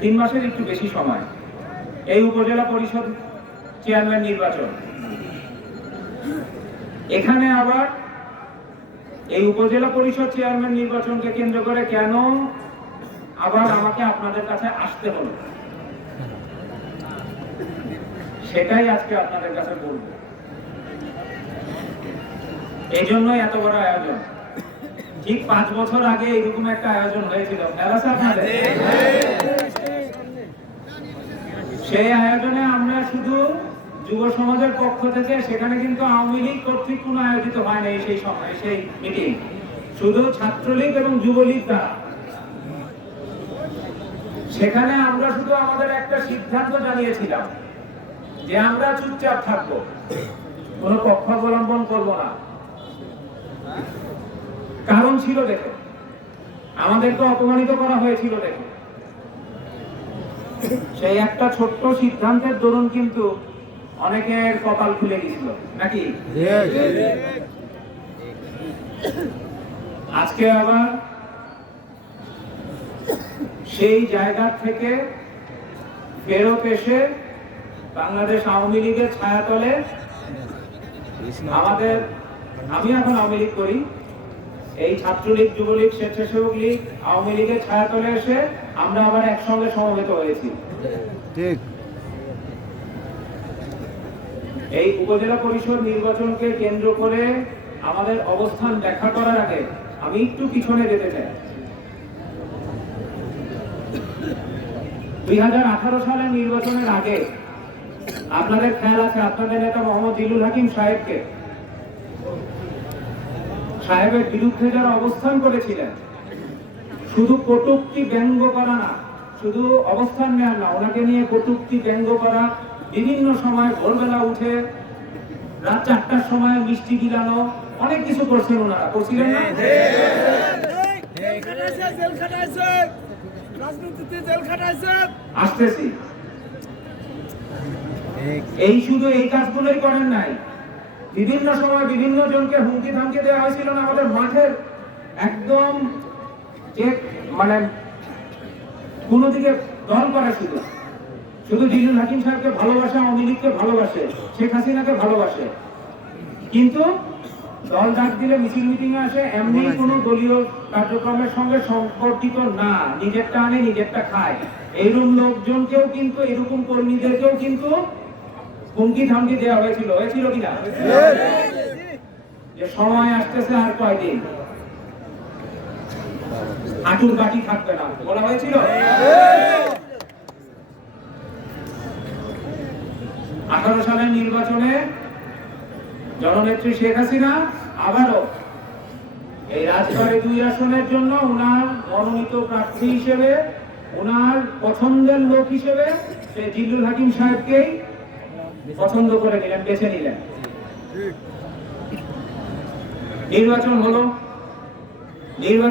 3 মাসের একটু বেশি সময়। এই উপজেলা পরিষদ চেয়ারম্যান নির্বাচন, এখানে আবার এই উপজেলা পরিষদ চেয়ারম্যান নির্বাচনকে কেন্দ্র করে কেন আবার আমাকে আপনাদের কাছে আসতে হলো, সেটাই আজকে আপনাদের কাছে বলবো। এই জন্যই এত বড় আয়োজন। ঠিক 5 বছর আগে এরকম একটা আয়োজন হয়েছিল, সেই আয়োজনে আমরা শুধু যুব সমাজের পক্ষ থেকে, সেখানে কিন্তু আওয়ামী লীগ কর্তৃক কোনো আয়োজিত হয় না সেই সময়, সেই মিটিং শুধু ছাত্রলীগ এবং যুবলীগ দ্বারা। সেখানে আমরা শুধু আমাদের একটা সিদ্ধান্ত জানিয়েছিলাম যে আমরা চুপচাপ থাকবো, কোনো পক্ষ অবলম্বন করবো না। কারণ ছিল দেখো, আমাদেরকে অপমানিত করা হয়েছিল দেখো। সেই একটা ছোট্ট সিদ্ধান্তের দরুন কিন্তু অনেকের কপাল খুলে গেছিল নাকি? আজকে আবার সেই জায়গা থেকে ফেরত এসে বাংলাদেশ আওয়ামী লীগের ছায়াতলে আমাদের, আমি এখন আওয়ামী লীগ করি, এই ছাত্রলীগ, যুবলীগ, স্বেচ্ছাসেবক লীগ, আওয়ামী লীগের ছায়াতলে এসে আমরা আবার একসঙ্গে সমবেত হয়েছি। ঠিক এই উপজেলা পরিষদ নির্বাচনকে কেন্দ্র করে আমাদের অবস্থান ব্যাখ্যা করার আগে আমি একটু পিছনে যেতে চাই। 2018 সালের নির্বাচনের আগে আপনাদের খেয়াল আছে, আপনাদের নেতা মোহাম্মদ জিল্লুল হাকিম সাহেবের বিরুদ্ধে যারা অবস্থান করেছিলেন, শুধু কটূক্তি ব্যঙ্গ করা না, শুধু অবস্থান নেওয়া না, ওনাকে নিয়ে কটূক্তি ব্যঙ্গ করা, বিভিন্ন সময় ভোরবেলা উঠে রাত 4টার সময় মিষ্টি বিলানো, অনেক কিছু করছেন ওনারা, করছিলেন না? আসতেছি, এই শুধু এই কাজগুলোই করেন নাই, বিভিন্ন সময় বিভিন্ন জনকে হুমকি ধামকি দেওয়া হয়েছিল না আমাদের মাঠের একদম, যে মানে কোন দিকে দল করে, শুধু জিল্লুল হাকিম সাহেবকে ভালোবাসে, আওয়ামী লীগকে ভালোবাসে, শেখ হাসিনাকে ভালোবাসে, কিন্তু দল ডাক দিলে মিছিল মিটিং এ আসে, এমনি কোন দলীয় কার্যক্রমের সঙ্গে সম্পর্কিত না, নিজেরটা আনে নিজেরটা খায়, এইরকম লোকজনকেও কিন্তু, এরকম কর্মীদেরকেও কিন্তু হুমকি ধামকি দেওয়া হয়েছিল কিনা? যে সময় আসতেছে আর কয়দিন, হাঁটুর বাটি থাকবে না, বলা হয়েছিল। 18 সালের নির্বাচনে জননেত্রী শেখ হাসিনা আবারও এই রাজবাড়ী 2 আসনের জন্য ওনার মনোনীত প্রার্থী হিসেবে, ওনার পছন্দের লোক হিসেবে সেই জিল্লুল হাকিম সাহেবকেই পছন্দ করে নিলেন, বেছে নিলেন। নির্বাচন হলো, নির্বাচন